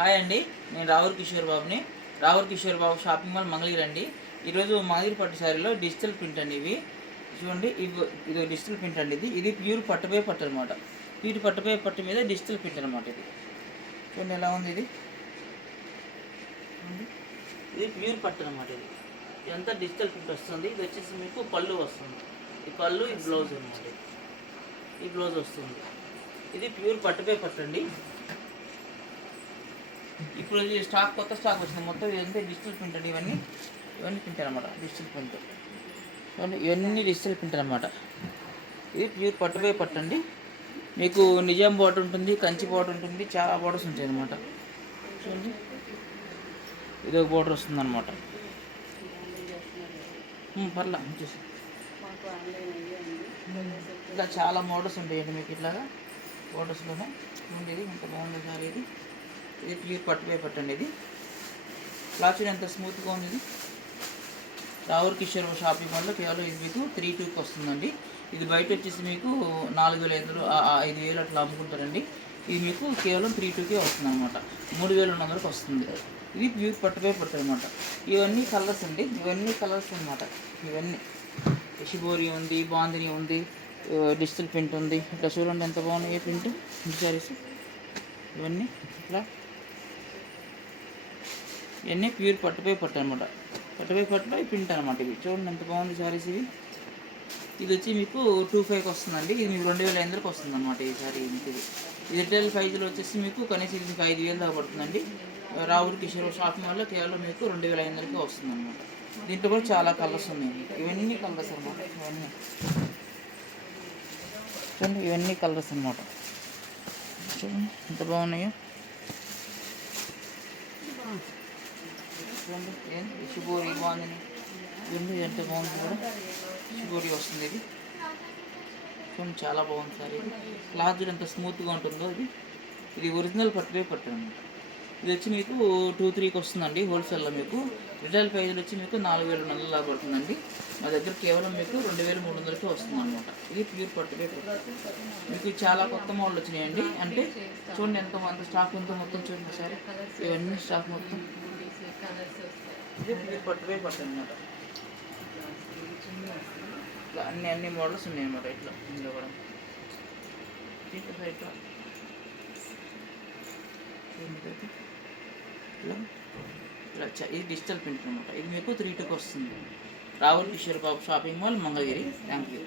Hi అండి, నేను రావుల కిషోర్ బాబుని. రావుల కిషోర్ బాబు షాపింగ్ మాల్ మంగళగిరి అండి. ఈరోజు మంగళగిరి పట్టు శారీలో డిజిటల్ ప్రింట్ అండి. ఇవి చూడండి, ఇది డిజిటల్ ప్రింట్ అండి. ఇది ప్యూర్ పట్టుపై పట్టు అనమాట. ప్యూర్ పట్టుపై పట్టు మీద డిజిటల్ ప్రింట్ అనమాట. ఇది చూడండి ఎలా ఉంది. ఇది ప్యూర్ పట్టు అనమాట. ఇదంతా డిజిటల్ ప్రింట్ వస్తుంది. ఇది వచ్చేసి మీకు పళ్ళు వస్తుంది. ఈ పళ్ళు, ఈ బ్లౌజ్ అనమాట. ఈ బ్లౌజ్ వస్తుంది. ఇది ప్యూర్ పట్టుపై పట్టు అండి. ఇప్పుడు ఇది కొత్త స్టాక్ వచ్చింది. మొత్తం ఇదంతా డిజిటల్ ప్రింట్ అండి. ఇవన్నీ ప్రింట్ అనమాట. డిజిటల్ ప్రింట్ ఇవన్నీ డిజిటల్ ప్రింట్ అనమాట. ఇది ప్యూర్ పట్టుపై పట్టు అండి. మీకు నిజాం బార్డర్ ఉంటుంది, కంచి బార్డర్ ఉంటుంది, చాలా బార్డర్స్ ఉంటాయి అనమాట. చూడండి, ఇది ఒక బార్డర్ వస్తుంది అనమాట. పర్లా చూసి ఇలా చాలా మోడల్స్ ఉంటాయండి మీకు. ఇట్లాగా బార్డర్స్లోనే ఇది ఇంత బాగుంది సార్. ఇది ప్యూర్ పట్టుపై పట్టండి. ఇది క్లాత్ ఎంత స్మూత్గా ఉంది. ఇది రావుల కిషోర్ షాపింగ్ మాల్లో కేవలం ఇది మీకు 3,200కి వస్తుందండి. ఇది బయట వచ్చేసి మీకు 4,500 5,000 అట్లా అమ్ముకుంటారండి. ఇది మీకు కేవలం 3,200కే వస్తుంది అనమాట. 3,200కి వస్తుంది. ఇది ప్యూర్ పట్టుపై పట్టు అనమాట. ఇవన్నీ కలర్స్ అండి. ఇవన్నీ కలర్స్ అనమాట. ఇవన్నీ షిబోరి ఉంది, బాందిని ఉంది, డిజిటల్ ప్రింట్ ఉంది. ఇట్లా చూడండి ఎంత బాగున్నాయి ప్రింట్ శారీస్. ఇవన్నీ ఇట్లా ఇవన్నీ ప్యూర్ పట్టుపై పట్టు అనమాట. పట్టుపై పట్టుపై ప్రింట్ అనమాట. ఇవి చూడండి ఎంత బాగుంది శారీస్. ఇది వచ్చి మీకు 2,500కి వస్తుందండి. ఇది మీకు 2,500కి వస్తుంది అనమాట. ఈ శారీ ఇది రిటైల్ ప్రైజ్లో వచ్చేసి మీకు కనీసం ఇది మీకు 5,000 దాకా పడుతుందండి. రావుల కిషోర్ షాపింగ్ మాల్లో కేవలం మీకు 2,500కి వస్తుంది అనమాట. దీంట్లో కూడా చాలా కలర్స్ ఉన్నాయి. ఇవన్నీ కలర్స్ అనమాట. ఇవన్నీ చూడండి, ఇవన్నీ కలర్స్ అనమాట. చూడండి ఎంత బాగున్నాయో. చూడండి షిబోరి, బాందిని ఇవన్నీ ఎంత బాగుంది కూడా. షిబోరి వస్తుంది. ఇది చూడండి చాలా బాగుంది సార్. ఇది క్లాత్ చూడండి ఎంత స్మూత్గా ఉంటుందో. ఇది ఒరిజినల్ పట్టుపై పట్టు అనమాట. ఇది వచ్చి మీకు 2,300కి వస్తుందండి హోల్సేల్లో. మీకు రిటైల్ ప్రైజ్లు వచ్చి మీకు 4,200 లాగా పడుతుందండి. మా దగ్గర కేవలం మీకు 2,300కి వస్తుంది అనమాట. ఇది ప్యూర్ పట్టుపై పట్టు. మీకు చాలా కొత్త మోడల్ వచ్చినాయండి. అంటే చూడండి అంత స్టాక్ ఉందో మొత్తం చూడండి సార్. ఇవన్నీ స్టాక్ మొత్తం ఇది ప్యూర్ పట్టుపై పట్టు అనమాట. ఇట్లా అన్ని మోడల్స్ ఉన్నాయి అన్నమాట. ఇట్లా ఇందులో కూడా ఇట్లా ఇట్లా ఇది డిజిటల్ ప్రింట్ అనమాట. ఇది మీకు 3,200కి వస్తుంది. Ravula Kishore Babu shopping mall Mangalagiri. Thank you.